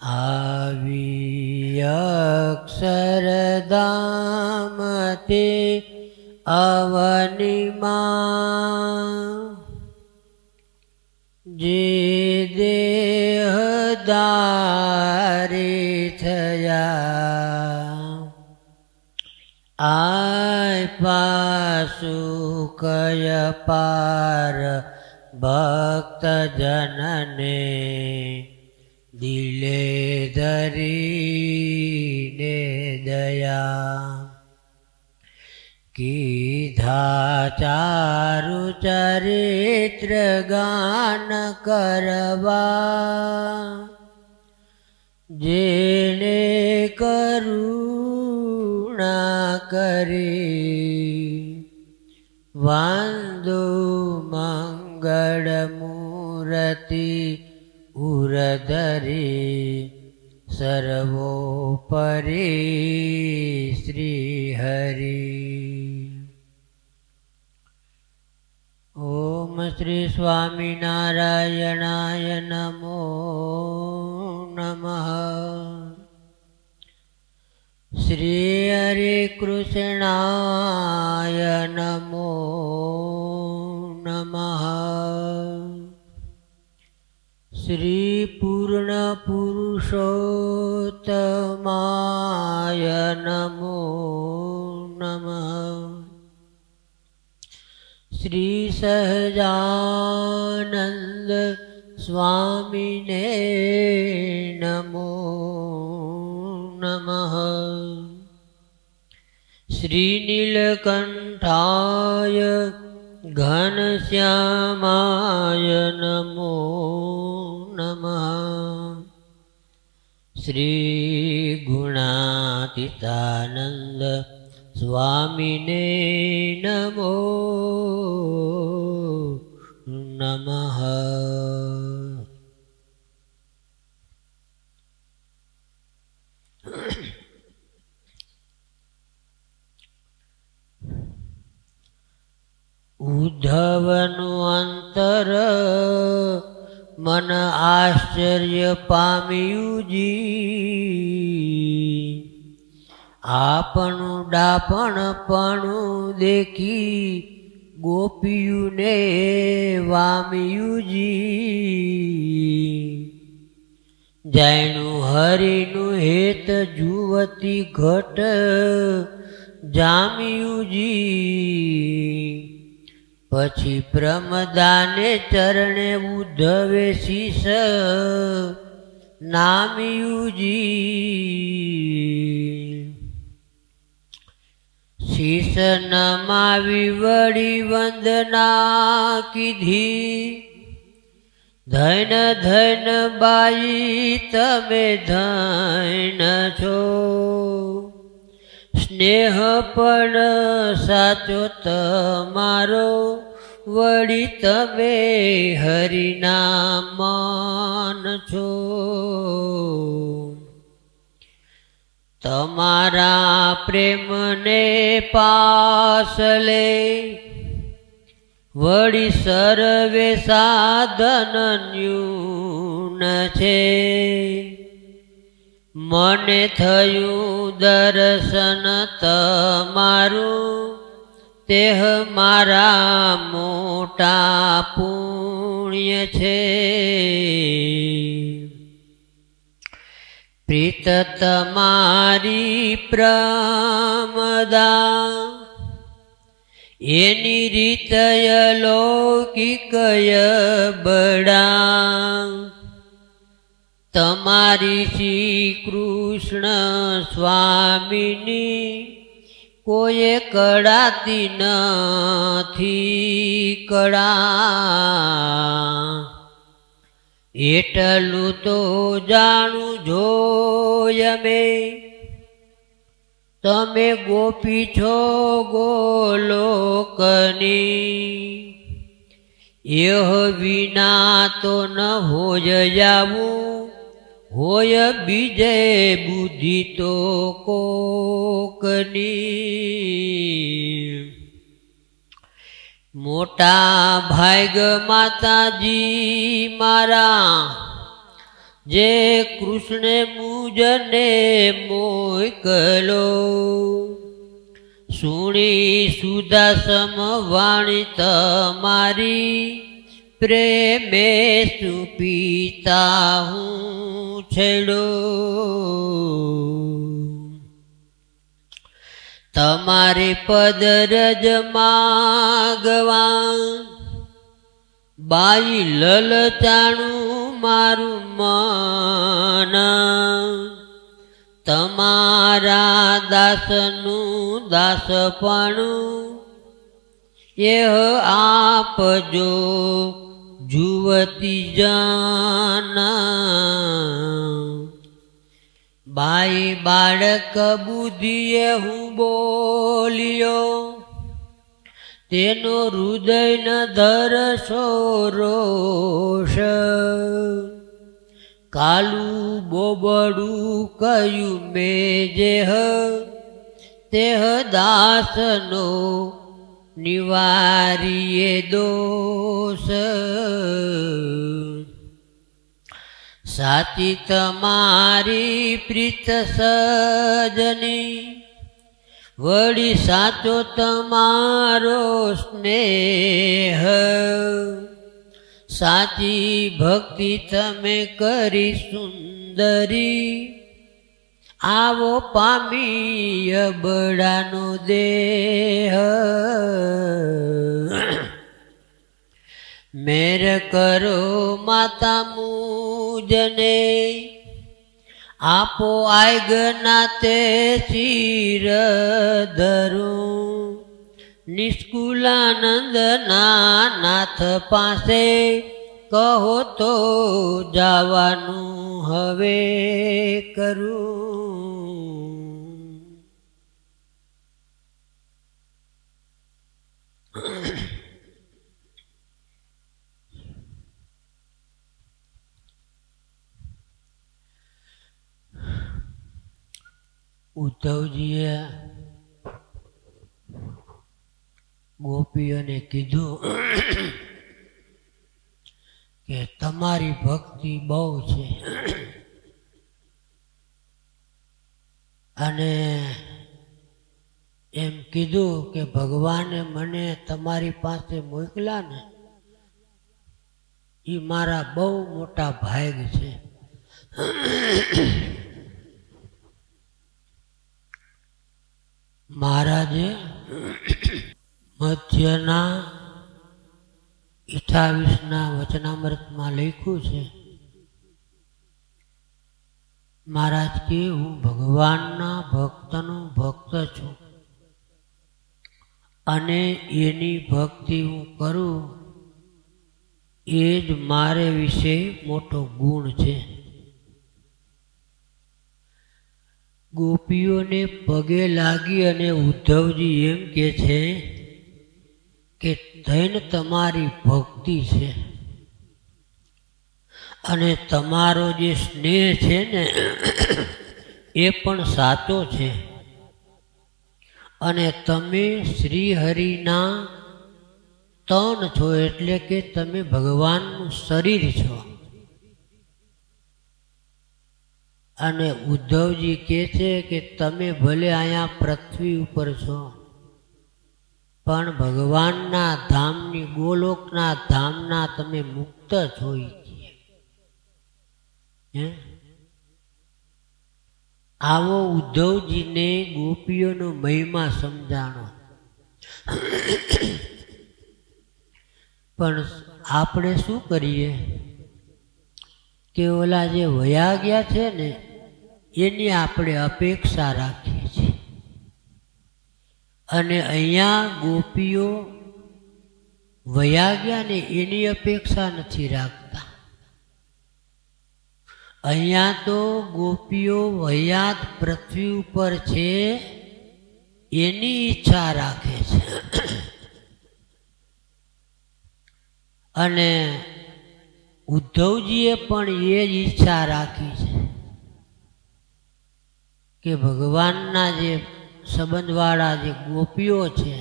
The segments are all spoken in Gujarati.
આવી અક્ષરધામતે અવનિમાં જે દેહધારી થયા આય પાસુ કય પાર ભક્ત જનને દિલે ધરીને દયા કીધા ચારુ ચરિત્ર ગાન કરવા જેને કરુણા કરી વાંદો મંગળ મૂર્તિ ઉરધરી સર્વોપરી શ્રી હરિ. ઓમ શ્રી સ્વામિનારાયણાય નમો નમઃ. શ્રી હરિ કૃષ્ણાય નમો નમઃ. શ્રી પૂર્ણ પુરુષોત્તમાય નમો નમઃ. શ્રી સહજાનંદ સ્વામીને નમો નમઃ. શ્રી નીલકંઠાય ઘનશ્યામાય નમો નમઃ. શ્રી ગુણાતીતાનંદ સ્વામીને નમો નમઃ. ઉદ્ધવનું અંતર મન આશ્ચર્ય પામ્યું જી આપણું ડાપણપણું દેખી ગોપીયુને વામ્યું જી જાણ્યું હરિનું હેત જુવતી ઘટ જામ્યું જી પછી પ્રમદાને ચરણે ઉદ્ધવે શીશ નામ્યું જી શીશ નમાવી વળી વંદના કીધી ધૈન ધૈન બાઈ તમે ધૈન છો સ્નેહ પણ સાચો તમારો વળી તમે હરિના માન છો તમારા પ્રેમને પાસલે વળી સર્વે સાધન ન્યૂન છે મને થયું દર્શન તમારું તેહ મારા મોટા પુણ્ય છે પ્રીત તમારી પ્રમદા એની રીતય લૌકિકય બડા તમારી શ્રી કૃષ્ણ સ્વામીની કોઈએ કળાતી નથી કળા એટલું તો જાણું જોય મેં તમે ગોપી છો ગોલોકની એહ વિના તો ન હોય જાવું હોય બીજે બુદ્ધિ તો કોકની મોટા ભાગ માતાજી મારા જે કૃષ્ણે મુજને મોકલો સુણી સુદાસમ વાણી તમારી પ્રેમે સુપીતા હું છેડો તમારે પદ રજ માગવા બાઈ લલચાણું મારું મન તમારા દાસનું દાસપણું એહ આપજો જુવતી જાના બાઈ બાળક બુદ્ધિએ હું બોલ્યો તેનો હૃદય ન ધરશો રોષ કાલું બોબડું કયું મેં જેહ તેહ દાસનો નિવારીએ દોષ સાચી તમારી પ્રીત સજની વળી સાચો તમારો સ્નેહ સાચી ભક્તિ તમે કરી સુંદરી આવો પામી અબડાનો દેહ મેર કરો માતા મુજને આપો આજ્ઞાતે શિર ધરું નિષ્કુલાનંદના નાથ પાસે કહો તો જવાનું હવે કરું ઉદ્ધવજીએ ગોપીઓને કીધું કે તમારી ભક્તિ બહુ છે અને એમ કીધું કે ભગવાને મને તમારી પાસે મોકલ્યા ને એ મારા બહુ મોટા ભાગ છે મહારાજે મધ્યના 28ના વચનામૃતમાં લખ્યું છે મહારાજ કે હું ભગવાનના ભક્તનો ભક્ત છું અને એની ભક્તિ હું કરું એ જ મારે વિશે મોટો ગુણ છે ગોપીઓને પગે લાગી અને ઉદ્ધવજી એમ કે છે કે ધન તમારી ભક્તિ છે અને તમારો જે સ્નેહ છે ને એ પણ સાચો છે અને તમે શ્રી હરિના તન છો એટલે કે તમે ભગવાનનું શરીર છો અને ઉદ્ધવજી કહે છે કે તમે ભલે અહીંયા પૃથ્વી ઉપર છો પણ ભગવાનના ધામની ગોલોકના ધામના તમે મુક્ત છો આવો ઉદ્ધવજીને ગોપીઓનો મહિમા સમજાણો પણ આપણે શું કરીએ કે ઓલા જે વયા ગયા છે ને એની આપણે અપેક્ષા રાખીએ છીએ અને અહીંયા ગોપીઓ વયા ગયા ને એની અપેક્ષા નથી રાખતા અહીંયા તો ગોપીઓ વયાત પૃથ્વી ઉપર છે એની ઈચ્છા રાખે છે અને ઉદ્ધવજીએ પણ એ જ ઈચ્છા રાખી છે કે ભગવાનના જે સંબંધવાળા જે ગોપીઓ છે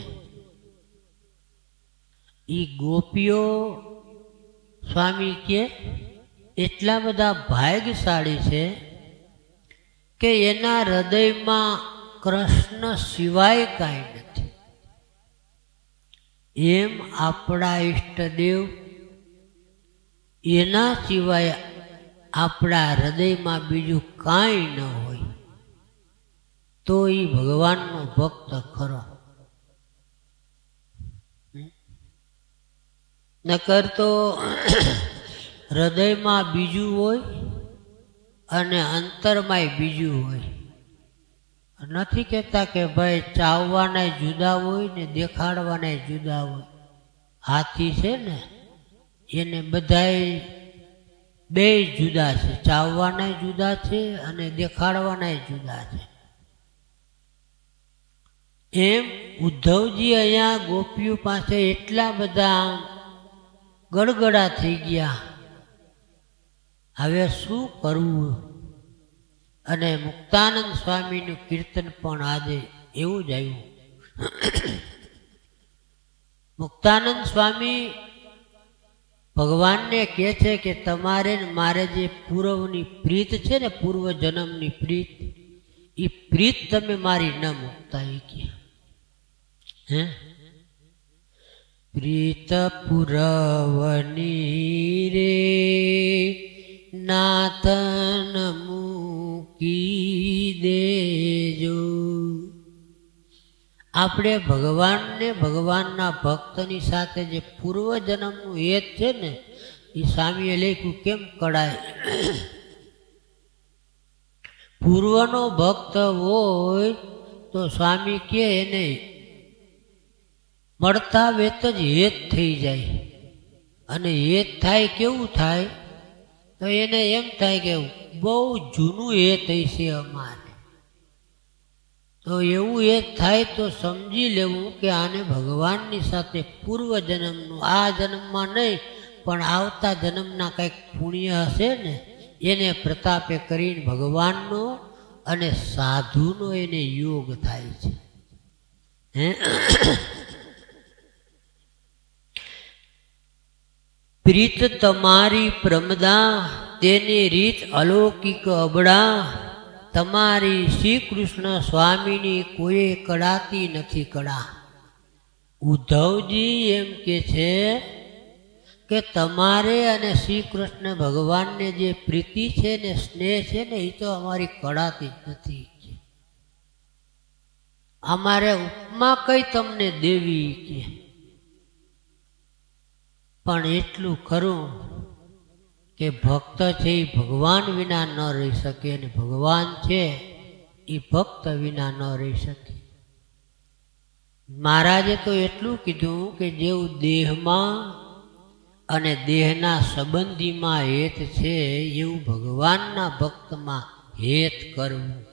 એ ગોપીઓ સ્વામી કે એટલા બધા ભાગ્યશાળી છે કે એના હૃદયમાં કૃષ્ણ સિવાય કાંઈ નથી. એમ આપણા ઈષ્ટદેવ એના સિવાય આપણા હૃદયમાં બીજું કાંઈ ન હોય તો એ ભગવાનનો ભક્ત ખરો. નકર તો હૃદયમાં બીજું હોય અને અંતરમાંય બીજું હોય. નથી કહેતા કે ભાઈ ચાવવાના જુદા હોય ને દેખાડવાના જુદા હોય. હાથી છે ને એને બધાય બે જુદા છે, ચાવવાના જુદા છે અને દેખાડવાના જુદા છે. એમ ઉદ્ધવજી અહીંયા ગોપીઓ પાસે એટલા બધા ગડગડા થઈ ગયા, હવે શું કરવું? અને મુક્તાનંદ સ્વામીનું કીર્તન પણ આજે એવું જ આવ્યું. મુક્તાનંદ સ્વામી ભગવાનને કહે છે કે તમારે મારે જે પૂર્વની પ્રીત છે ને, પૂર્વ જન્મની પ્રીત, એ પ્રીત તમે મારી ન મૂકતા. એ કે હે પ્રીત પુરવની રે નાથન મૂકી દેજો. આપણે ભગવાનને, ભગવાનના ભક્તની સાથે જે પૂર્વ જન્મનું હેત છે ને, એ સ્વામીએ લખ્યું કેમ કળાય. પૂર્વનો ભક્ત હોય તો સ્વામી કે એને મળતા વેત જ હેત થઈ જાય. અને હેત થાય કેવું થાય તો એને એમ થાય કે બહુ જૂનું હેત હશે અમારે. તો એવું હેત થાય તો સમજી લેવું કે આને ભગવાનની સાથે પૂર્વ જન્મનું, આ જન્મમાં નહીં પણ આવતા જન્મના કંઈક પુણ્ય હશે ને, એને પ્રતાપે કરીને ભગવાનનો અને સાધુનો એને યોગ થાય છે. પ્રીત તમારી પ્રમદા તેની રીત અલૌકિક અબળા, તમારી શ્રી કૃષ્ણ સ્વામીની કોઈ કળાતી નથી કળા. ઉદ્ધવજી એમ કે છે કે તમારે અને શ્રી કૃષ્ણ ભગવાનને જે પ્રીતિ છે ને, સ્નેહ છે ને, એ તો અમારી કળાતી જ નથી. અમારે ઉપમા કઈ તમને દેવી કે, પણ એટલું ખરું કે ભક્ત છે એ ભગવાન વિના ન રહી શકે, અને ભગવાન છે એ ભક્ત વિના ન રહી શકે. મહારાજે તો એટલું કીધું કે જેવું દેહમાં અને દેહના સંબંધીમાં હેત છે, એવું ભગવાનના ભક્તમાં હેત કરવું.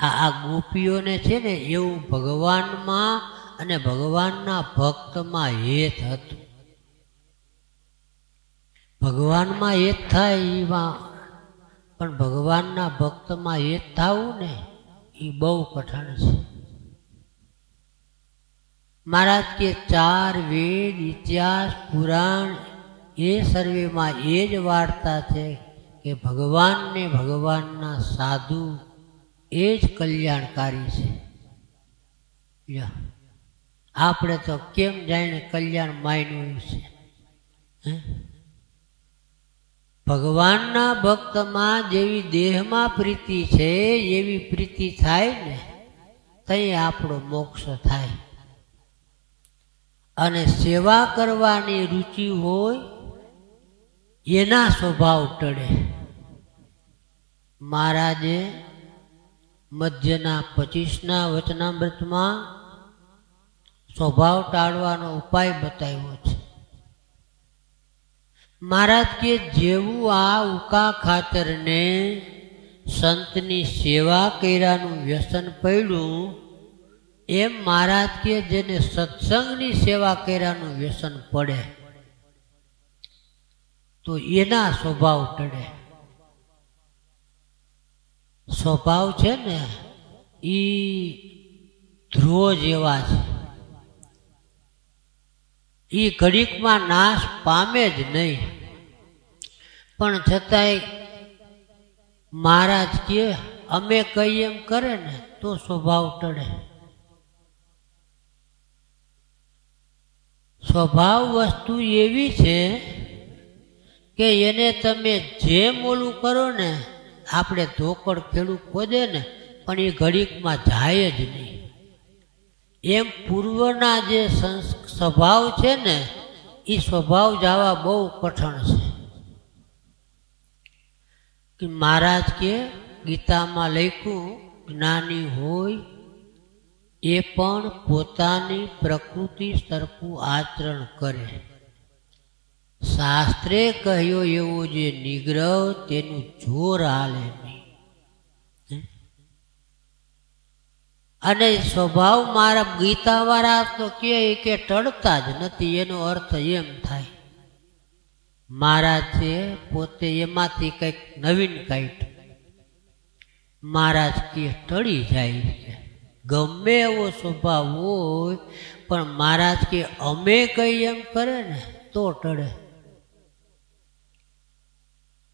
આ ગોપીઓને છે ને એવું ભગવાનમાં અને ભગવાનના ભક્તમાં હેત હતું. ભગવાનમાં હેત થાય એમાં, પણ ભગવાનના ભક્તમાં હેત થવું ને એ બહુ કઠણ છે. મહારાજ કે 4 વેદ, ઇતિહાસ, પુરાણ એ સર્વેમાં એ જ વાર્તા છે કે ભગવાનને ભગવાનના સાધુ એ જ કલ્યાણકારી છે. આપણે તો કેમ જાણે કલ્યાણ માન્યું છે. ભગવાનના ભક્તમાં જેવી દેહમાં પ્રીતિ છે એવી પ્રીતિ થાય ને તઈ આપણો મોક્ષ થાય. અને સેવા કરવાની રુચિ હોય એના સ્વભાવ ટળે. મહારાજે મધ્યના 25ના વચનામૃતમાં સ્વભાવ ટાળવાનો ઉપાય બતાવ્યો છે. મહારાજ કે જેવું આ ઉકા ખાતરને સંતની સેવા કર્યાનું વ્યસન પડ્યું, એમ મહારાજ કે જેને સત્સંગની સેવા કર્યાનું વ્યસન પડે તો એના સ્વભાવ ટળે. સ્વભાવ છે ને એ ધ્રુવ જેવા છે, એ ઘડીકમાં નાશ પામે જ નહીં. પણ છતાંય મહારાજ કે અમે કહીએ એમ કરે ને તો સ્વભાવ ટળે. સ્વભાવ વસ્તુ એવી છે કે એને તમે જેમ ઓલું કરો ને, આપણે ધોકડ ખેડૂત ખોદે ને પણ એ ઘડીકમાં જાય જ નહીં. એમ પૂર્વના જે સ્વભાવ છે ને એ સ્વભાવ જવા બહુ કઠણ છે. કે મહારાજ કે ગીતામાં લખ્યું, જ્ઞાની હોય એ પણ પોતાની પ્રકૃતિ સરખું આચરણ કરે. શાસ્ત્રે કહ્યો એવો જે નિગ્રહ તેનું જોર હાલે નહીં. અને સ્વભાવ મારા ગીતા વાળા તો કે ટળતા જ નથી. એનો અર્થ એમ થાય મહારાજ છે પોતે એમાંથી કંઈક નવીન કાઢ્યું. મહારાજ કે ટળી જાય છે. ગમે એવો સ્વભાવ હોય પણ મહારાજ કે અમે કઈ એમ કરે ને તો ટળે.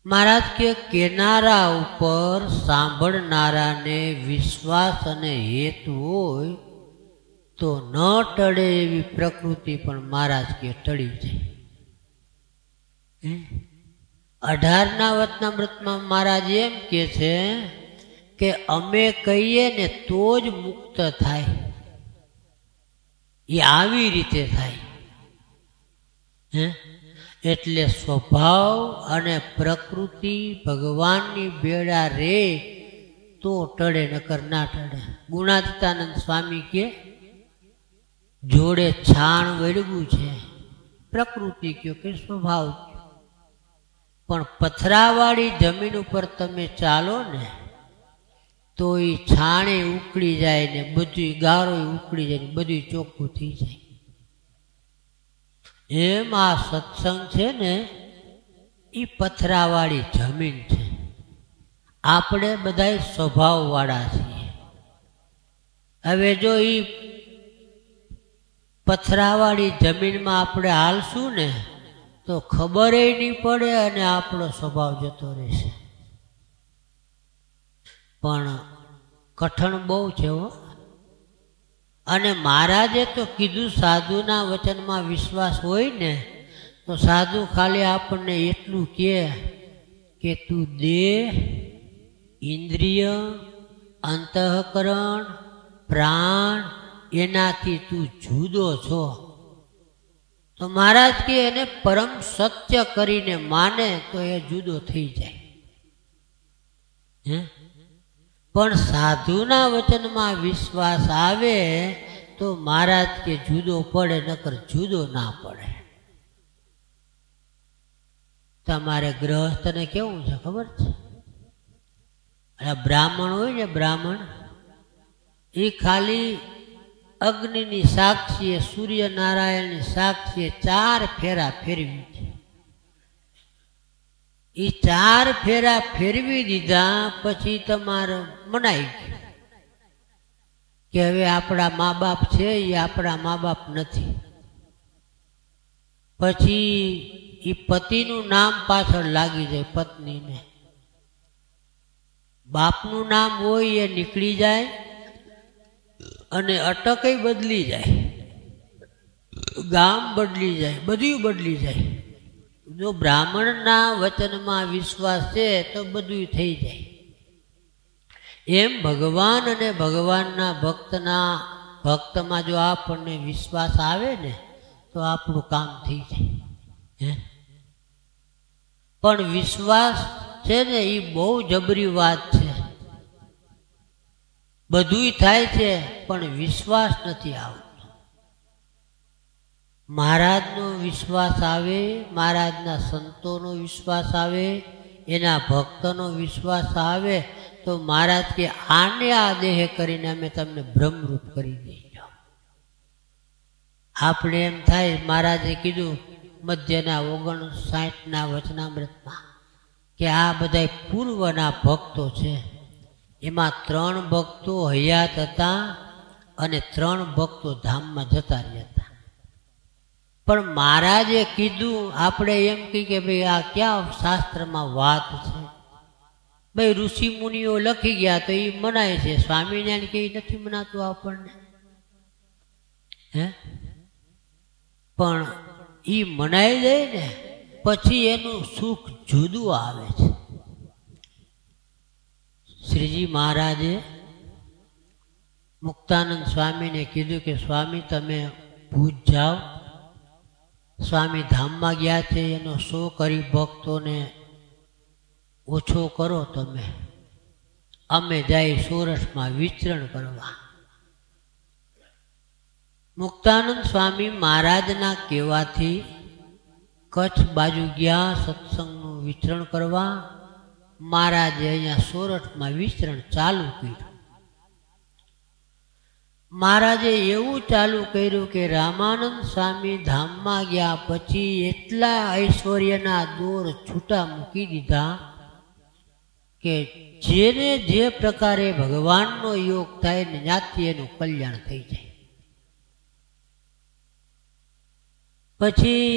મહારાજ કે કેનારા ઉપર સાંભળનારાને વિશ્વાસ અને હેતુ હોય તો ન ટળે એવી પ્રકૃતિ પણ મહારાજ કે ટળી જાય. 18ના વચનામૃતમાં મહારાજ એમ કે છે કે અમે કહીએ ને તો જ મુક્ત થાય. એ આવી રીતે થાય. એટલે સ્વભાવ અને પ્રકૃતિ ભગવાનની બેડા રે તો ટળે, નકર ના ટળે. ગુણાતીતાનંદ સ્વામી કે જોડે છાણ વળગું છે, પ્રકૃતિ કયો કે સ્વભાવ કયો. પણ પથરાવાળી જમીન ઉપર તમે ચાલો ને તો એ છાણે ઉકળી જાય ને બધું ગારો ઉકળી જાય ને બધું ચોખ્ખું થઈ જાય. એમ આ સત્સંગ છે ને એ પથરાવાળી જમીન છે. આપણે બધા સ્વભાવ વાળા છીએ. હવે જો એ પથરાવાળી જમીનમાં આપણે હાલશું ને તો ખબર નહીં પડે અને આપણો સ્વભાવ જતો રહેશે. પણ કઠણ બહુ છે હો. અને મહારાજે તો કીધું સાધુના વચનમાં વિશ્વાસ હોય ને તો સાધુ ખાલી આપણને એટલું કહે કે તું દેહ, ઇન્દ્રિય, અંતઃકરણ, પ્રાણ એનાથી તું જુદો છો. તો મહારાજ કે એને પરમ સત્ય કરીને માને તો એ જુદો થઈ જાય. પણ સાધુના વચનમાં વિશ્વાસ આવે તો મહારાજ કે જુદો પડે, નકર જુદો ના પડે. તમારે ગ્રહસ્થને કેવું છે ખબર છે? બ્રાહ્મણ હોય ને, બ્રાહ્મણ એ ખાલી અગ્નિની સાક્ષીએ, સૂર્યનારાયણની સાક્ષીએ 4 ફેરા ફેરવી છે. એ 4 ફેરા ફેરવી દીધા પછી તમારે મનાઈ ગયું કે હવે આપણા મા બાપ છે એ આપણા મા બાપ નથી. પછી એ પતિનું નામ પાછળ લાગી જાય, પત્નીને. બાપનું નામ હોય એ નીકળી જાય અને અટકય બદલી જાય, ગામ બદલી જાય, બધું બદલી જાય. જો બ્રાહ્મણના વચનમાં વિશ્વાસ છે તો બધું થઈ જાય. એમ ભગવાન અને ભગવાનના ભક્તમાં જો આપણને વિશ્વાસ આવે ને તો આપણું કામ થઈ જાય. પણ વિશ્વાસ છે ને એ બહુ જબરી વાત છે. બધું થાય છે પણ વિશ્વાસ નથી આવતો. મહારાજનો વિશ્વાસ આવે, મહારાજના સંતોનો વિશ્વાસ આવે, એના ભક્તનો વિશ્વાસ આવે તો મહારાજ કે આને આ દેહ કરીને અમે તમને બ્રહ્મરૂપ કરી દઈએ. આપણે એમ થાય, મહારાજે કીધું મધ્યના 59ના વચનામૃતમાં કે આ બધા પૂર્વના ભક્તો છે. એમાં 3 ભક્તો હયાત હતા અને 3 ભક્તો ધામમાં જતા રહ્યા હતા. પણ મહારાજે કીધું, આપણે એમ કહી કે ભાઈ આ ક્યાં શાસ્ત્રમાં વાત છે, ભાઈ ઋષિ મુનિઓ લખી ગયા તો એ મનાય છે, સ્વામિનારાયણ કે નથી મનાતું આપણને, હે? પણ એ મનાઈ જાય ને પછી એનું સુખ જુદું આવે છે. શ્રીજી મહારાજે મુક્તાનંદ સ્વામીને કીધું કે સ્વામી તમે ભુજ જાઓ, સ્વામી ધામમાં ગયા છે, એનો શોક હરિભક્તોને ઓછો કરો તમે, અમે જાય સોરઠમાં વિચરણ કરવા. મુક્તાનંદ સ્વામી મહારાજના કહેવાથી કચ્છ બાજુ ગયા સત્સંગનું વિચરણ કરવા. મહારાજે અહીંયા સોરઠમાં વિચરણ ચાલુ કર્યું. મહારાજે એવું ચાલુ કર્યું કે રામાનંદ સ્વામી ધામમાં ગયા પછી એટલા ઐશ્વર્યના દોર છૂટા મૂકી દીધા કે જેને જે પ્રકારે ભગવાનનો યોગ થાય ને જ્ઞાતિ એનું કલ્યાણ થઈ જાય. પછી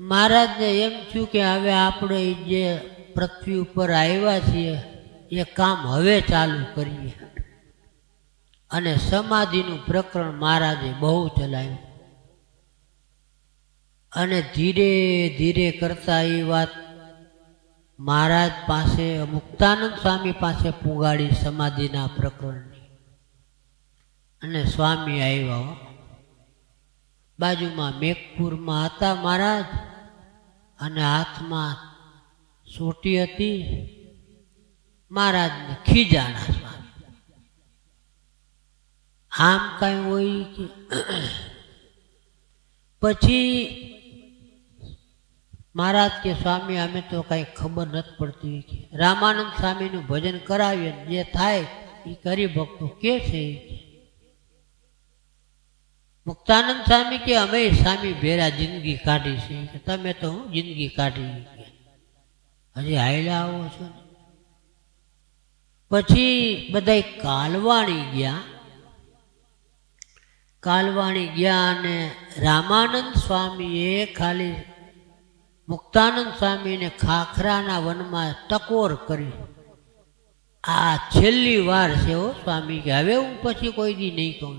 મહારાજને એમ થયું કે હવે આપણે જે પૃથ્વી ઉપર આવ્યા છીએ એ કામ હવે ચાલુ કરીએ. અને સમાધિનું પ્રકરણ મહારાજે બહુ ચલાવ્યું. અને ધીરે ધીરે કરતા એ વાત મહારાજ પાસે મુક્તાનંદ સ્વામી પાસે પુગાડી સમાધિના પ્રકરણની. અને સ્વામી આવ્યા, બાજુમાં મેઘપુરમાં હતા મહારાજ, અને હાથમાં સોટી હતી. મહારાજને ખીજાણા સ્વામી. આમ કાંઈ હોય કે પછી મહારાજ કે સ્વામી અમે તો કાંઈ ખબર નથી પડતી કે રામાનંદ સ્વામીનું ભજન કરાવીએ, જે થાય એ હરિભક્તો કે છે. મુક્તાનંદ સ્વામી કે અમે સ્વામી ભેરા જિંદગી કાઢી છે, કે તમે તો હું જિંદગી કાઢી, હજી હાયલા આવો છો. પછી બધા કાલવાણી ગયા. કાલવાણી ગયા અને રામાનંદ સ્વામીએ ખાલી મુક્તાનંદ સ્વામીને ખાખરાના વનમાં ટકોર કરી. આ છેલ્લી વાર છે હો સ્વામી કે હવે હું પછી કોઈ દી નહીં કહું.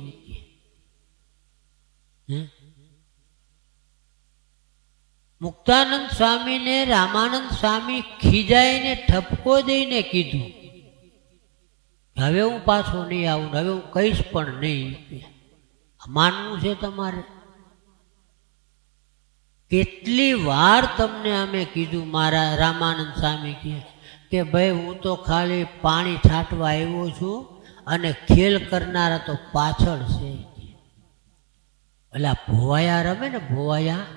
મુક્તાનંદ સ્વામીને રામાનંદ સ્વામી ખીજાઈને ઠપકો દઈને કીધું, હવે હું પાછો નહીં આવું, હવે હું કહીશ પણ નહીં. માનવું છે તમારે? કેટલી વાર તમને અમે કીધું. મારા રામાનંદ સ્વામી કે ભાઈ હું તો ખાલી પાણી છાંટવા આવ્યો છું અને ખેલ કરનારા તો પાછળ છે. પેલા ભોવાયા રમે ને, ભોવાયા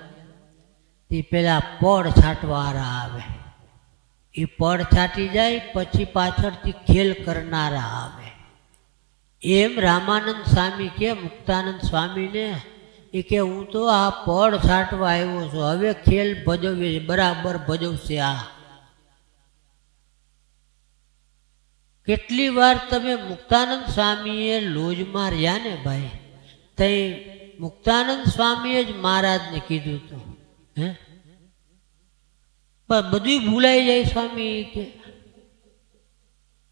તે પેલા પડ છાંટવાળા આવે, એ પડ છાંટી જાય પછી પાછળથી ખેલ કરનારા આવે. એમ રામાનંદ સ્વામી કે મુક્તાનંદ સ્વામીને એ કે હું તો આ પડ છાંટવા આવ્યો છું, હવે ખેલ ભજવે બરાબર ભજવશે. આ કેટલી વાર તમે મુક્તાનંદ સ્વામીએ લોજમાં રહ્યા ને ભાઈ, તઈ મુક્તાનંદ સ્વામીએ જ મહારાજને કીધું હતું, હે પણ બધું ભૂલાઈ જાય સ્વામી કે.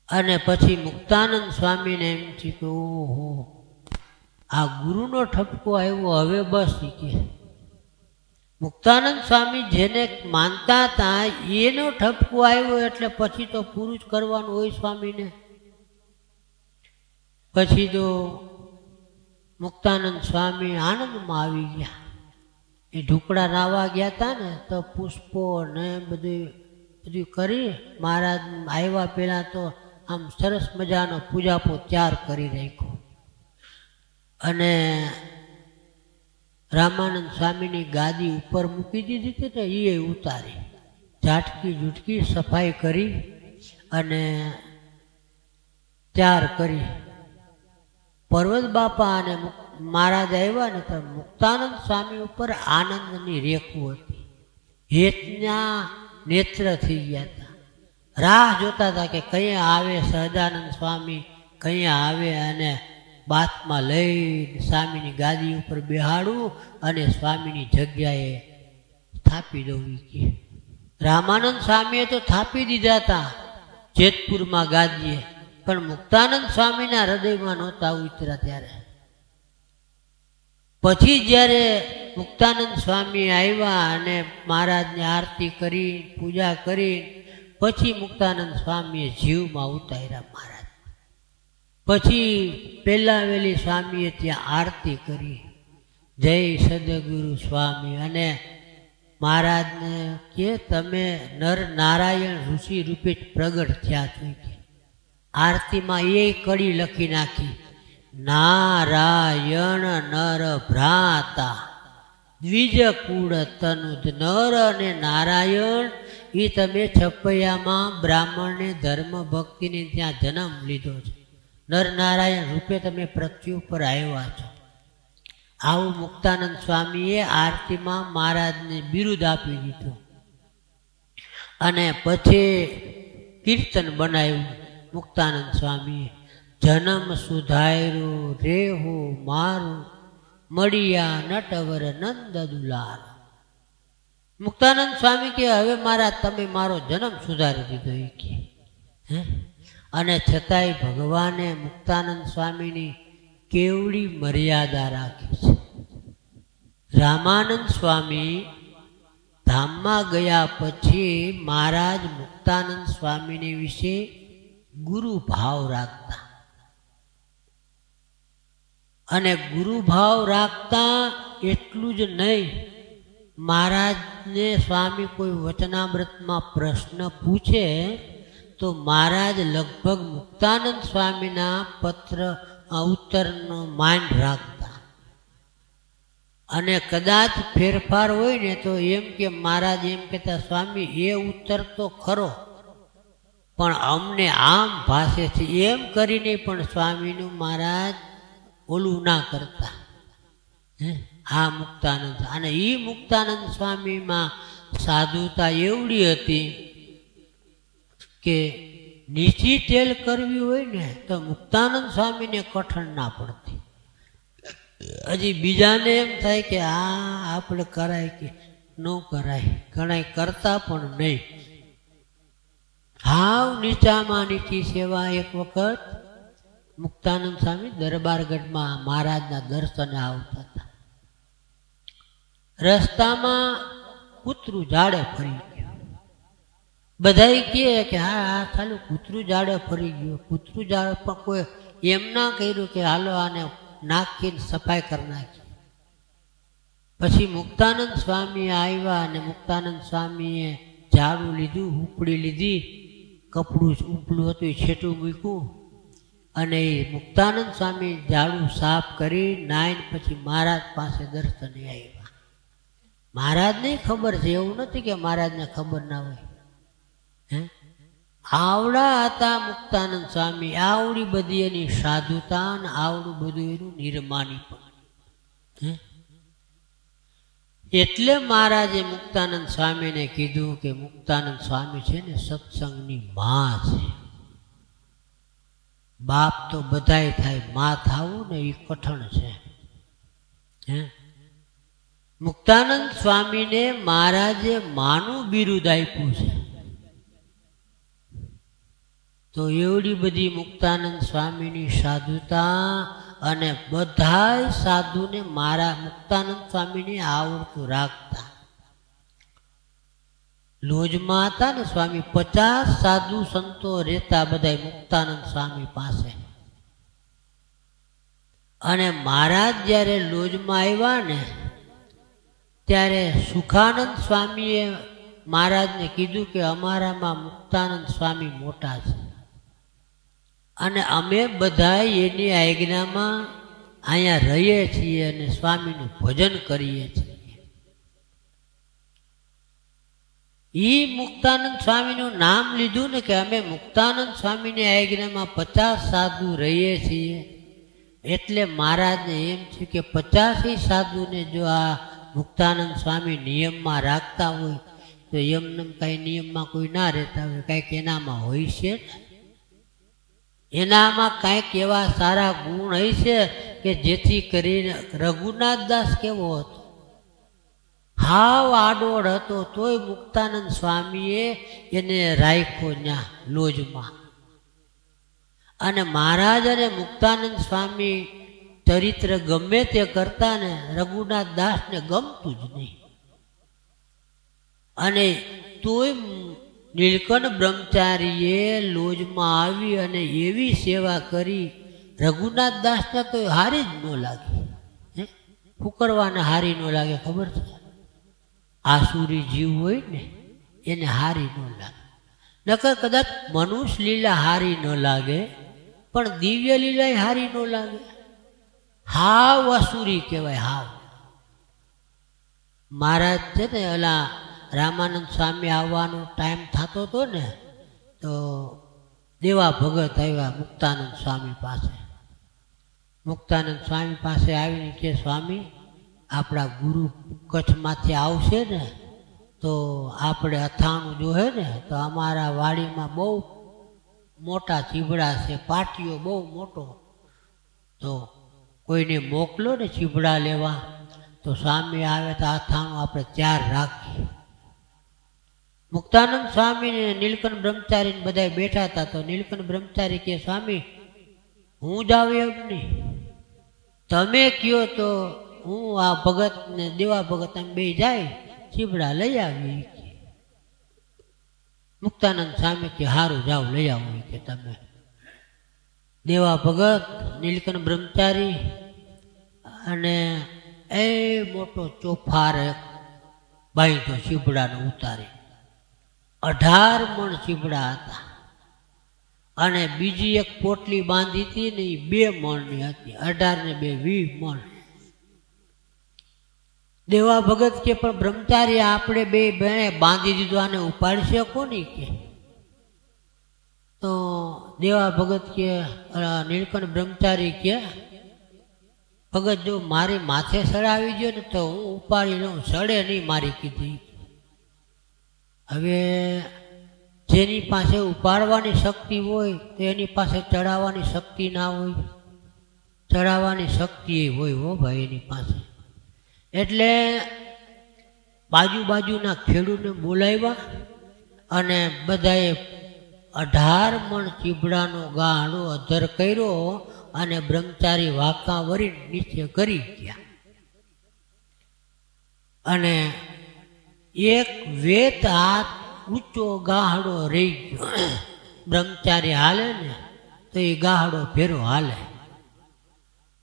અને પછી મુક્તાનંદ સ્વામીને એમ થયું કે ઓહો આ ગુરુનો ઠપકો આવ્યો, હવે બસ કે. મુક્તાનંદ સ્વામી જેને માનતા હતા એનો ઠપકો આવ્યો એટલે પછી તો પૂરું જ કરવાનું હોય સ્વામીને. પછી તો મુક્તાનંદ સ્વામી આનંદમાં આવી ગયા. એ ઢુકડા નાવા ગયા હતા ને તો પુષ્પો ને બધું કરી મહારાજ આવ્યા પહેલાં તો આમ સરસ મજાનો પૂજાપો તૈયાર કરી રાખ્યો. અને રામાનંદ સ્વામીની ગાદી ઉપર મૂકી દીધી હતી ને એ ઉતારી, ઝાટકી ઝૂટકી સફાઈ કરી અને તૈયાર કરી. પર્વત બાપા અને મહારાજ આવ્યા ને તો મુક્તાનંદ સ્વામી ઉપર આનંદની રેખું હતી. હેતના નેત્ર થઈ ગયા હતા. રાહ જોતા હતા કે કઈ આવે સહજાનંદ સ્વામી, કઈ આવે અને બાથમાં લઈ સ્વામીની ગાદી ઉપર બેહાડું અને સ્વામીની જગ્યાએ સ્થાપી દઉં. રામાનંદ સ્વામીએ તો થાપી દીધા હતા જેતપુરમાં ગાદીએ, પણ મુક્તાનંદ સ્વામીના હૃદયમાં નહોતા ઉતર્યા. ત્યારે પછી જ્યારે મુક્તાનંદ સ્વામી આવ્યા અને મહારાજને આરતી કરી પૂજા કરી પછી મુક્તાનંદ સ્વામીએ જીવમાં ઉતાર્યા મહારાજ. પછી પહેલા વેલી સ્વામીએ ત્યાં આરતી કરી, જય સદગુરુ સ્વામી. અને મહારાજને કે તમે નર નારાયણ ઋષિ રૂપે જ પ્રગટ થયા છો. આરતીમાં એ કડી લખી નાખી, નારાયણ નર ભ્રાતા દ્વિજ કુળ તનુજ. નર અને નારાયણ એ તમે છપૈયામાં બ્રાહ્મણને ધર્મ ભક્તિને ત્યાં જન્મ લીધો છે. નર નારાયણ રૂપે તમે પૃથ્વી ઉપર આવ્યા છો. આવું મુક્તાનંદ સ્વામીએ આરતીમાં મહારાજને બિરુદ આપી દીધું. અને પછી કીર્તન બનાવ્યું મુક્તાનંદ સ્વામીએ, જન્મ સુધાર્યો રેહો મારું મળિયા નટવર નંદ દુલાર. મુક્તાનંદ સ્વામી કે હવે મહારાજ તમે મારો જન્મ સુધારી દીધો એ કે. અને છતાંય ભગવાને મુક્તાનંદ સ્વામીની કેવડી મર્યાદા રાખી છે. રામાનંદ સ્વામી ધામમાં ગયા પછી મહારાજ મુક્તાનંદ સ્વામીને વિશે ગુરુ ભાવ રાખતા. અને ગુરુ ભાવ રાખતા એટલું જ નહીં, મહારાજને સ્વામી કોઈ વચનામૃતમાં પ્રશ્ન પૂછે તો મહારાજ લગભગ મુક્તાનંદ સ્વામીના પત્ર ઉત્તરનો માઇન્ડ રાખતા. અને કદાચ ફેરફાર હોય ને તો એમ કે મહારાજ એમ કહેતા, સ્વામી એ ઉત્તર તો ખરો પણ અમને આમ ભાષે છે, એમ કરીને પણ સ્વામીનું મહારાજ ઓલું ના કરતા. આ મુક્તાનંદ. અને એ મુક્તાનંદ સ્વામીમાં સાધુતા એવડી હતી કે નીચી ટેલ કરવી હોય ને તો મુક્તાનંદ સ્વામીને કઠણ ના પડતી. હજી બીજાને એમ થાય કે આ આપણે કરાય કે ન કરાય, ઘણા કરતા પણ નહીં. હાવ નીચામાં નીચી સેવા. એક વખત મુક્તાનંદ સ્વામી દરબારગઢમાં મહારાજના દર્શને આવતા હતા. રસ્તામાં કૂતરું ઝાડે ફરી ગયું. બધા કહે કે હા હા ચાલુ કૂતરું ઝાડે ફરી ગયું. કૂતરું ઝાડે પણ કોઈ એમ ના કર્યું કે હાલો આને નાખીને સફાઈ કરી નાખી. પછી મુક્તાનંદ સ્વામી આવ્યા અને મુક્તાનંદ સ્વામીએ ઝાડું લીધું, ઉપડી લીધી, કપડું ઉપલું હતું એ છેટું મૂક્યું અને એ મુક્તાનંદ સ્વામી ઝાડું સાફ કરી નાઈને પછી મહારાજ પાસે દર્શને આવ્યા. મહારાજને ખબર છે, એવું નથી કે મહારાજને ખબર ના હોય. આવડા હતા મુક્તાનંદ સ્વામી, આવડી બધી એની સાધુતા ને આવડું બધું એનું નિર્માની પણ. એટલે મહારાજે મુક્તાનંદ સ્વામીને કીધું કે મુક્તાનંદ સ્વામી છે ને સત્સંગની માં છે. બાપ તો બધાય થાય, માં થાવું ને એ કઠણ છે. મુક્તાનંદ સ્વામીને મહારાજે માનું બિરુદ આપ્યું છે. તો એવડી બધી મુક્તાનંદ સ્વામીની સાધુતા અને બધાય સાધુને મારા મુક્તાનંદ સ્વામીને આવડતું રાખતા. લોજમાં હતા ને સ્વામી, 50 સાધુ સંતો રહેતા બધા મુક્તાનંદ સ્વામી પાસે. અને મહારાજ જ્યારે લોજમાં આવ્યા ને ત્યારે સુખાનંદ સ્વામીએ મહારાજને કીધું કે અમારામાં મુક્તાનંદ સ્વામી મોટા છે અને અમે બધા એની આજ્ઞામાં અહીંયા રહીએ છીએ અને સ્વામીનું ભજન કરીએ છીએ. એ મુક્તાનંદ સ્વામીનું નામ લીધું ને કે અમે મુક્તાનંદ સ્વામીની આજ્ઞામાં 50 સાધુ રહીએ છીએ. એટલે મહારાજને એમ છે કે 50 સાધુને જો આ મુક્તાનંદ સ્વામી નિયમમાં રાખતા હોય તો એમને કાંઈ નિયમમાં કોઈ ના રહેતા હોય, કાંઈક એનામાં હોય છે ને, એનામાં કાંઈક એવા સારા ગુણ હશે કે જેથી કરીને રઘુનાથ દાસ કેવો હતો, હાવ આડોળ હતો તોય મુક્તાનંદ સ્વામીએ એને રાખ્યો ન્યા લોજમાં. અને મહારાજ અને મુક્તાનંદ સ્વામી ચરિત્ર ગમે તે કરતા ને રઘુનાથ દાસને ગમતું જ નહીં. અને તોય નીલકંઠ બ્રહ્મચારીએ લોજમાં આવી અને એવી સેવા કરી રઘુનાથ દાસને તો હારી જ ન લાગી. ફૂકરવાને હારી ન લાગે ખબર છે? આસુરી જીવ હોય ને એને હારી ન લાગે. નકર કદાચ મનુષ્ય લીલા હારી ન લાગે પણ દિવ્ય લીલા હારી ન લાગે. હાવ અસુરી કહેવાય હાવ. મહારાજ છે ને ઓલા રામાનંદ સ્વામી આવવાનો ટાઈમ થતો હતો ને તો દેવા ભગત આવ્યા મુક્તાનંદ સ્વામી પાસે. મુક્તાનંદ સ્વામી પાસે આવીને કે સ્વામી આપણા ગુરુ કચ્છમાંથી આવશે ને તો આપણે અથાણું જોહે ને તો અમારા વાડીમાં બહુ મોટા ચીબડા છે, પાટીઓ બહુ મોટો, તો કોઈને મોકલો ને ચીબડા લેવા. તો સ્વામી આવે તો અથાણું આપણે 4 રાખીએ. મુક્તાનંદ સ્વામી ને નીલકંઠ બ્રહ્મચારી બધા બેઠા હતા. તો નીલકંઠ બ્રહ્મચારી કે સ્વામી હું જ આવે એમ નહીં, તમે કયો તો હું આ ભગત ને દેવા ભગત એમ બે જાય ચીબડા લઈ આવી. મુક્તાનંદ સ્વામી કે હારું જાઓ લઈ આવો કે તમે. દેવા ભગત નીલકંઠ બ્રહ્મચારી અને એ મોટો ચોફાર બાંધ્યો ચીબડાને ઉતારી. 18 મણ ચીબડા હતા અને બીજી એક પોટલી બાંધી હતી ને એ 2 મણની હતી. 18 ને 2 20 મણ. દેવા ભગત કે પણ બ્રહ્મચારી આપણે બે બેને બાંધી દીધું, આને ઉપાડશે કોની કે? તો દેવા ભગત કે નીલકંઠ બ્રહ્મચારી કે ભગત જો મારી માથે સડાવી ગયો ને તો હું ઉપાડી લઉં, સડે નહીં મારી કીધી. હવે જેની પાસે ઉપાડવાની શક્તિ હોય તો એની પાસે ચડાવવાની શક્તિ ના હોય. ચડાવવાની શક્તિ એ હોય હો ભાઈ એની પાસે. એટલે બાજુના ખેડૂતને બોલાવ્યા અને બધાએ 18 મણ ચીબડાનો ગાળો અધર કર્યો અને બ્રહ્મચારી વાંકા વરી નીચે કરી ગયા. અને એક વેત હાથ ઊંચો ગાહડો રહી ગયો. બ્રહ્મચારી હાલે ને તો એ ગાહડો ફેરો હાલે.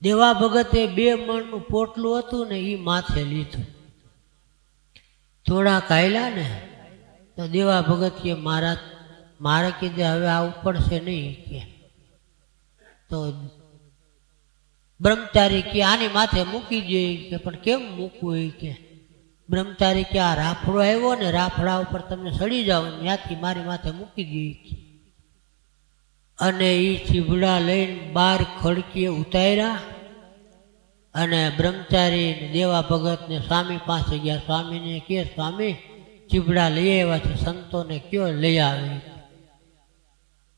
દેવા ભગતે 2 મણનું પોટલું હતું ને એ માથે લીધું. થોડા કાયલા ને તો દેવા ભગત કે મારે કીધે હવે આ ઉપડશે નહીં કે. તો બ્રહ્મચારી કે આની માથે મૂકી દે કે પણ કેમ મૂકવું એ કે. બ્રહ્મચારી કે આ રાફડો આવ્યો ને રાફડા ઉપર તમે સડી જાઓ ત્યાંથી મારી માથે મૂકી દે. અને એ ચીબડા લઈને 12 ખડકીએ ઉતાર્યા અને બ્રહ્મચારી દેવા ભગતને સ્વામી પાસે ગયા. સ્વામીને કે સ્વામી ચીબડા લઈ આવ્યા છે, સંતોને કયો લઈ આવે.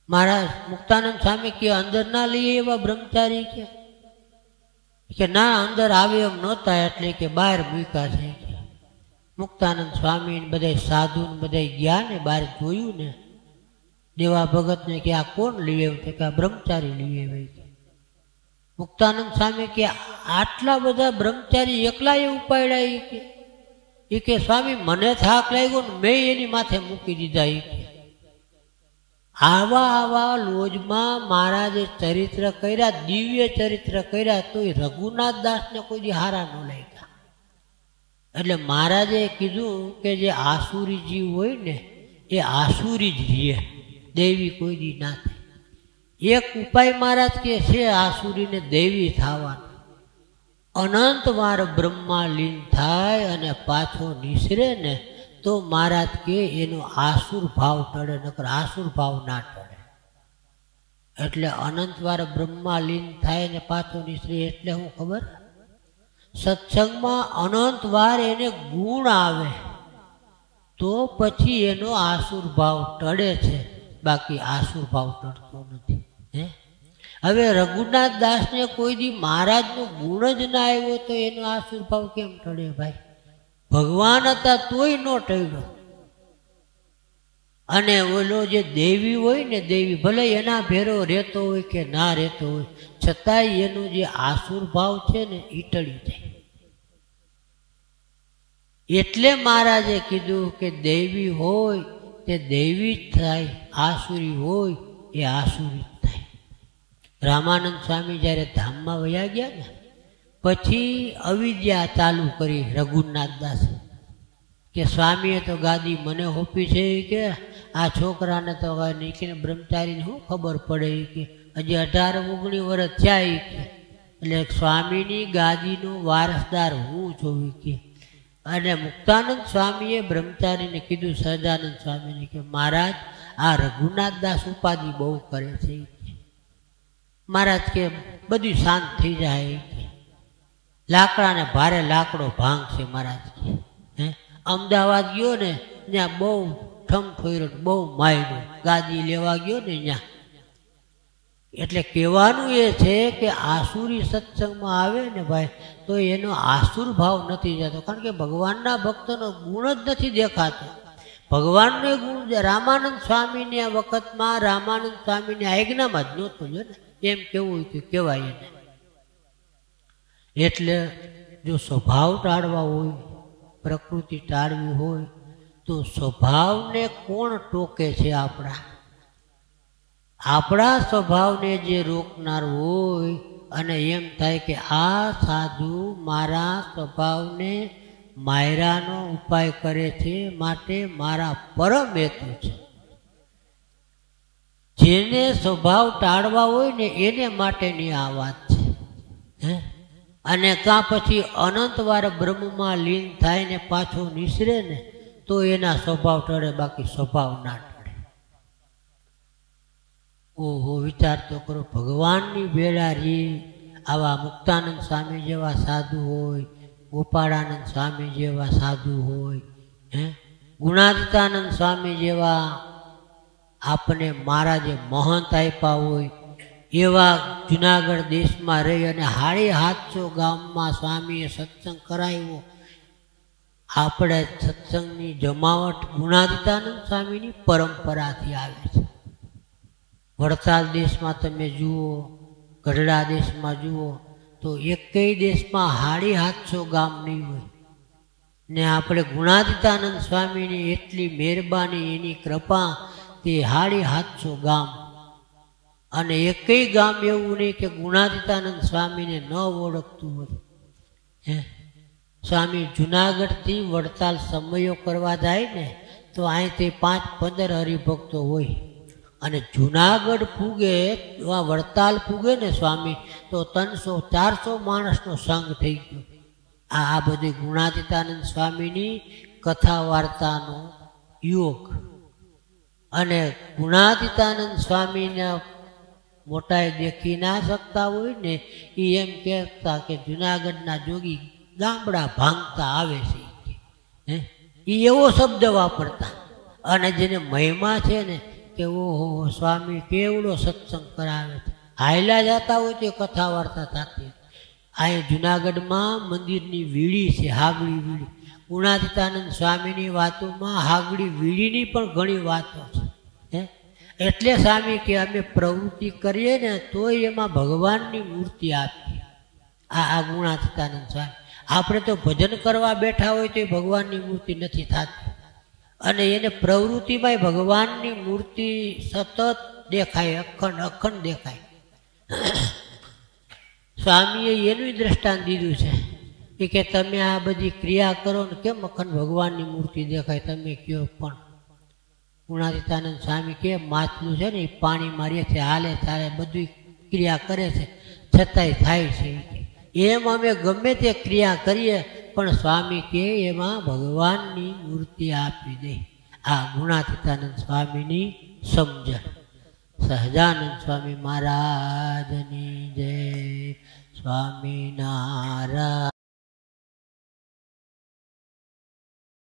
મહારાજ મુક્તાનંદ સ્વામી કે અંદર ના લઈ આવ્યા બ્રહ્મચારી કે ના અંદર આવે એમ નહોતા એટલે કે બહાર મૂક્યા છે. મુક્તાનંદ સ્વામી બધા સાધુ ને બધા ગયા ને બહાર જોયું ને દેવા ભગત ને કે આ કોણ લઈ આવ્યું? કે આ બ્રહ્મચારી લઈ આવ્યા. મુક્તાનંદ સ્વામી કે આટલા બધા બ્રહ્મચારી એકલા એ ઉપાડ્યા કે સ્વામી મને થાક લાગ્યો ને મેં એની માથે મૂકી દીધા. આવા લોજમાં મહારાજે ચરિત્ર કર્યા, દિવ્ય ચરિત્ર કર્યા, તો રઘુનાથ દાસને કોઈ દી હારા ન લાગ્યા. એટલે મહારાજે કીધું કે જે આસુરી જીવ હોય ને એ આસુરી જ રહે, દેવી કોઈ દી ના થાય. એક ઉપાય મહારાજ કે છે આસુરીને દેવી થવાનો. અનંત વાર બ્રહ્મા લીન થાય અને પાછો નિસરે ને તો મહારાજ કે એનો આસુર ભાવ ટળે, નકર આસુર ભાવ ના ટળે. એટલે અનંત વાર બ્રહ્મા લીન થાય ને પાછો નિસરે એટલે શું ખબર? સત્સંગમાં અનંત વાર એને ગુણ આવે તો પછી એનો આસુર ભાવ ટળે છે, બાકી આસુર ભાવ ટળતો નથી. હવે રઘુનાથ દાસને કોઈ દી મહારાજનો ગુણ જ ના આવ્યો તો એનો આસુર ભાવ કેમ ટળે ભાઈ? ભગવાન હતા તોય નો ટળ્યો. અને ઓલો જે દેવી હોય ને, દેવી ભલે એના ભેરો રહેતો હોય કે ના રહેતો હોય, છતાંય એનું જે આસુર ભાવ છે ને એ ટળી જાય. એટલે મહારાજે કીધું કે દેવી હોય તે દેવી જ થાય, આસુરી હોય એ આસુરી જ થાય. રામાનંદ સ્વામી જ્યારે ધામમાં વયા ગયા ને પછી અવિદ્યા ચાલુ કરી રઘુનાથ દાસે કે સ્વામીએ તો ગાદી મને હોપી છે કે આ છોકરાને તો નીકળીને બ્રહ્મચારીને શું ખબર પડે કે હજી 18-19 વર્ષ થયા કે, એટલે સ્વામીની ગાદીનો વારસદાર હું જોઉં કે. અને મુક્તાનંદ સ્વામીએ બ્રહ્મચારીને કીધું, સહજાનંદ સ્વામીને કે મહારાજ આ રઘુનાથ દાસ ઉપાધિ બહુ કરે છે. મહારાજ કે બધું શાંત થઈ જાય કે લાકડાને ભારે લાકડો ભાંગશે. મહારાજ કે અમદાવાદ ગયો ને ત્યાં બહુ ઠમઠોર્યો, બહુ માર્યો, ગાદી લેવા ગયો ને ત્યાં. એટલે કહેવાનું એ છે કે આસુરી સત્સંગમાં આવે ને ભાઈ તો એનો આસુર ભાવ નથી જતો, કારણ કે ભગવાનના ભક્તનો ગુણ જ નથી દેખાતો. ભગવાનનો ગુણ રામાનંદ સ્વામીની આ વખતમાં રામાનંદ સ્વામીની આજ્ઞામાં જ નહોતો જો ને, એમ કેવું હોય તો કહેવાય એને. એટલે જો સ્વભાવ ટાળવા હોય, પ્રકૃતિ ટાળવી હોય તો સ્વભાવને કોણ ટોકે છે? આપણા સ્વભાવને જે રોકનાર હોય અને એમ થાય કે આ સાધુ મારા સ્વભાવને માયરાનો ઉપાય કરે છે, માટે મારા પરમ હેતુ છે. જેને સ્વભાવ ટાળવા હોય ને એને માટેની આ વાત છે. અને કાં પછી અનંત વાર બ્રહ્મમાં લીન થાય ને પાછો નિસરે ને તો એના સ્વભાવ ટળે, બાકી સ્વભાવ ના ટળે. ઓહો, વિચાર તો કરો. ભગવાનની બેડા રી આવા મુક્તાનંદ સ્વામી જેવા સાધુ હોય, ગોપાળાનંદ સ્વામી જેવા સાધુ હોય, ગુણાતીતાનંદ સ્વામી જેવા આપણે મહારાજે મહંત આપ્યા હોય, એવા જુનાગઢ દેશમાં રહી અને 750 ગામમાં સ્વામીએ સત્સંગ કરાવ્યો. આપણે સત્સંગની જમાવટ ગુણાતીતાનંદ સ્વામીની પરંપરાથી આવે છે. વડતાલ દેશમાં તમે જુઓ, ગઢડા દેશમાં જુઓ તો એકેય દેશમાં 750 ગામ નહીં હોય ને આપણે ગુણાતીતાનંદ સ્વામીની એટલી મહેરબાની, એની કૃપા તે 750 ગામ. અને એકેય ગામ એવું નહીં કે ગુણાતીતાનંદ સ્વામીને ન ઓળખતું હોય. સ્વામી જુનાગઢથી વડતાલ સમયો કરવા જાય ને તો અહીંથી 5-15 હરિભક્તો હોય, અને જુનાગઢ પૂગે વડતાલ પૂગે ને સ્વામી તો 300-400 માણસનો સંઘ થઈ ગયો. આ બધી ગુણાતીતાનંદ સ્વામીની કથા વાર્તાનો યોગ. અને ગુણાતીતાનંદ સ્વામીના મોટાએ દેખી ના શકતા હોય ને એ એમ કહેતા કે જુનાગઢના જોગી ગામડા ભાંગતા આવે છે, એ એવો શબ્દ વાપરતા. અને જેને મહિમા છે ને કે ઓહો સ્વામી કેવડો સત્સંગ કરાવે છે, હાયલા જતા હોય તો કથા વાર્તા થતી. અહીં જુનાગઢમાં મંદિરની વીડી છે, હાગડી વીડી. ગુણાતીતાનંદ સ્વામીની વાતોમાં હાગડી વીડીની પણ ઘણી વાતો છે. એટલે સ્વામી કે અમે પ્રવૃત્તિ કરીએ ને તોય એમાં ભગવાનની મૂર્તિ આપીએ. આ ગુણાતીતાનંદ સ્વામી. આપણે તો ભજન કરવા બેઠા હોય તો ભગવાનની મૂર્તિ નથી થતી, અને એને પ્રવૃત્તિમાં ભગવાનની મૂર્તિ સતત દેખાય, અખંડ દેખાય. સ્વામીએ એનું દ્રષ્ટાંત દીધું છે કે તમે આ બધી ક્રિયા કરો ને કેમ અખંડ ભગવાનની મૂર્તિ દેખાય, તમે કયો. પણ ગુણાતીતાનંદ સ્વામી કે માછલું છે ને એ પાણીમાં રહે છે, હાલે ચાલે બધી ક્રિયા કરે છે, છતાંય થાય છે. એમ અમે ગમે તે ક્રિયા કરીએ પણ સ્વામી કે એમાં ભગવાનની મૂર્તિ આપી દે. આ ગુણાતીતાનંદ સ્વામીની સમજણ. સહજાનંદ સ્વામી મહારાજની જય. સ્વામિનારાયણ.